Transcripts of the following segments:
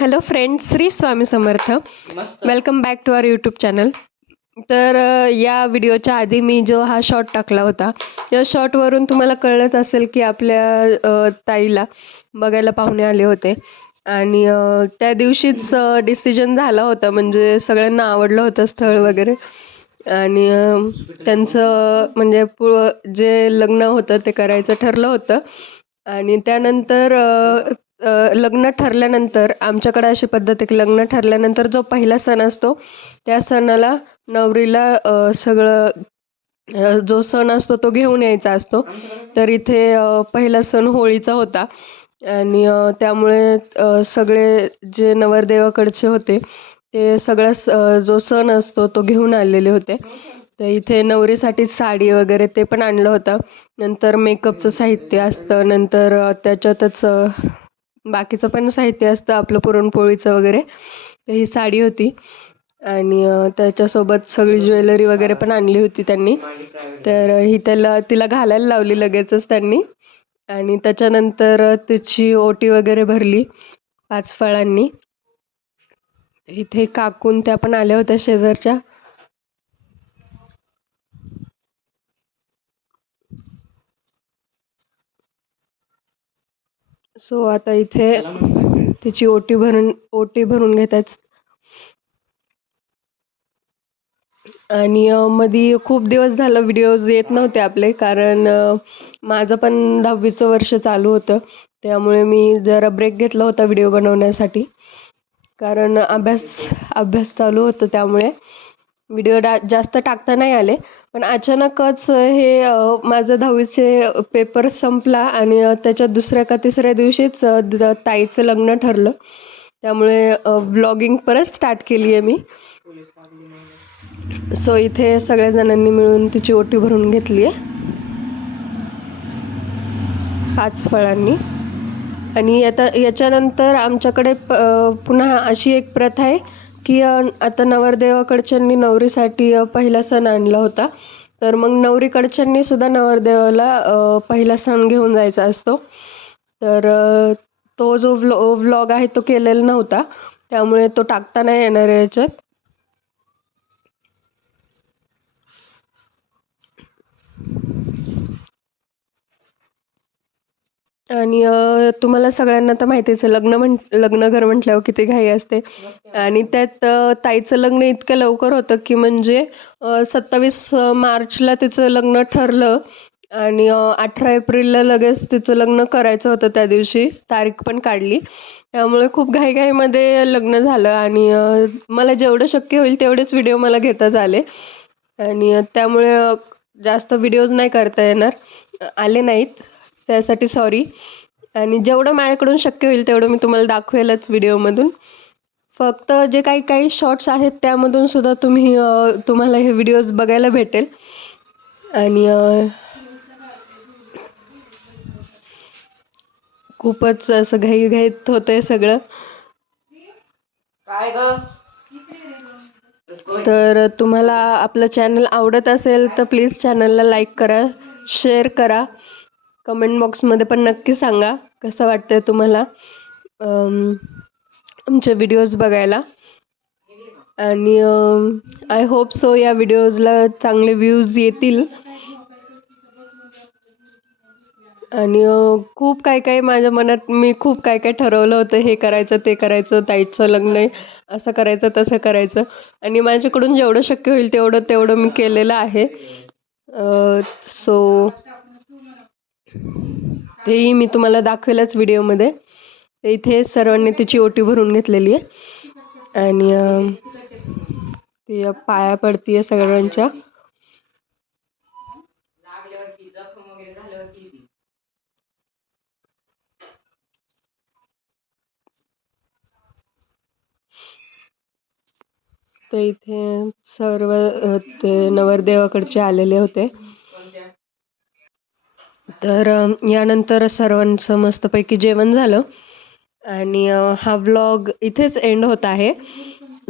Hello friends Shri Swami Samarth welcome back to our YouTube channel तर या व्हिडिओच्या आधी मी जो हा शॉर्ट टाकला होता या शॉर्टवरून तुम्हाला कळत असेल की आपल्या ताईला बघायला पाहुणे आले होते. आणि त्या दिवशीच डिसिजन झाला होता म्हणजे सगळ्यांना आवडलं होतं स्थळ वगैरे. आणि त्यांचं म्हणजे पु जे लग्न होतं ते करायचं ठरलं होतं. आणि त्यानंतर लग्न ठरल्यानंतर आमच्याकडे अशी पद्धत आहे की लग्न ठरल्यानंतर जो पहिला सण असतो त्या सणाला नवरीला सगळं जो सण असतो तो घेऊन यायचा असतो. तर इथे पहिला सण होळीचा होता. आणि त्यामुळे सगळे जे नवरदेवाकडचे होते ते सगळा स जो सण असतो तो घेऊन आलेले होते. तर इथे नवरीसाठी साडी वगैरे ते पण आणलं होतं. नंतर मेकअपचं साहित्य असतं. नंतर त्याच्यातच बाकीचं पण साहित्य असतं आपलं पुरणपोळीचं वगैरे. तर ही साडी होती. आणि त्याच्यासोबत सगळी ज्वेलरी वगैरे पण आणली होती त्यांनी. तर ही त्याला तिला घालायला लावली लगेचच त्यांनी. आणि त्याच्यानंतर तिची ओटी वगैरे भरली पाच फळांनी. इथे काकून त्या पण आल्या होत्या शेजारच्या. सो आता इथे तिची ओटी भरून ओटी भरून घेत आहेत आणि मधी खूप दिवस झालं व्हिडिओज येत नव्हते आपले कारण माझं पण दहावीचं वर्ष चालू होतं. त्यामुळे मी जरा ब्रेक घेतला होता व्हिडिओ बनवण्यासाठी. कारण अभ्यास अभ्यास चालू होतं त्यामुळे. व्हिडिओ डा जास्त टाकता नाही आले. पण अचानकच हे माझं दहावीचे पेपर संपला आणि त्याच्या दुसऱ्या का तिसऱ्या दिवशीच ताईचं लग्न ठरलं. त्यामुळे ब्लॉगिंग परत स्टार्ट केली आहे मी. सो इथे सगळ्या जणांनी मिळून तिची ओटी भरून घेतली आहे पाच फळांनी. आणि आता याच्यानंतर आमच्याकडे प पुन्हा अशी एक प्रथा आहे. की आता नवरदेवाकडच्यांनी नवरीसाठी पहिला सण आणला होता. तर मग नवरीकडच्यांनी सुद्धा नवरदेवाला पहिला सण घेऊन जायचा असतो. तर तो जो व्लॉ व्लॉग आहे तो केलेला नव्हता. त्यामुळे तो टाकता नाही येणार याच्यात. आणि तुम्हाला सगळ्यांना तर माहितीच आहे लग्न म्हण लग्न घर म्हटल्यावर किती घाई असते. आणि त्यात ताईचं लग्न इतक्या लवकर होतं की म्हणजे सत्तावीस मार्चला तिचं लग्न ठरलं आणि अठरा एप्रिलला लगेच तिचं लग्न करायचं होतं त्या दिवशी तारीख पण काढली. त्यामुळे खूप घाईघाईमध्ये लग्न झालं आणि मला जेवढं शक्य होईल तेवढेच व्हिडिओ मला घेता आले. आणि त्यामुळे जास्त व्हिडिओज नाही करता येणार. आले नाहीत. त्यासाठी सॉरी आणि जेवढं माझ्याकडून शक्य होईल तेवढं मी तुम्हाला दाखवेलच व्हिडिओमधून. फक्त जे काही काही शॉर्ट्स आहेत त्यामधून सुद्धा तुम्ही तुम्हाला हे व्हिडिओज बघायला भेटेल. आणि खूपच असं घाईघाईत होतंय सगळं. काय ग? तर तुम्हाला आपलं चॅनल आवडत असेल तर प्लीज चॅनलला लाईक करा शेअर करा. कमेंट बॉक्समध्ये पण नक्की सांगा कसं वाटतं आहे तुम्हाला आमचे व्हिडिओज बघायला. आणि आय होप सो या व्हिडिओजला चांगले व्ह्यूज येतील. आणि खूप काय काय माझ्या मनात मी खूप काय काय ठरवलं होतं हे करायचं ते करायचं ताईचं लग्न आहे असं करायचं तसं करायचं. आणि माझ्याकडून जेवढं शक्य होईल तेवढं तेवढं मी केलेलं आहे. सो तेही मी तुम्हाला दाखवेलच व्हिडिओमध्ये. इथे सर्वांनी तिची ओटी भरून घेतलेली आहे. आणि ती पाया पडतीये सगळ्यांच्या. तर इथे सर्व ते नवरदेवाकडचे आलेले होते. तर यानंतर सर्वांचं मस्तपैकी जेवण झालं. आणि हा व्लॉग इथेच एंड होत आहे.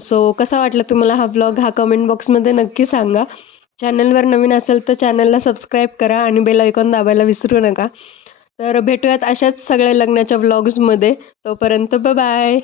सो कसा वाटला तुम्हाला हा व्लॉग? हा कमेंट बॉक्समध्ये नक्की सांगा. चॅनलवर नवीन असेल तर चॅनलला सबस्क्राईब करा आणि बेल आयकॉन दाबायला विसरू नका. तर भेटूयात अशाच सगळ्या लग्नाच्या व्लॉग्समध्ये तोपर्यंत बाय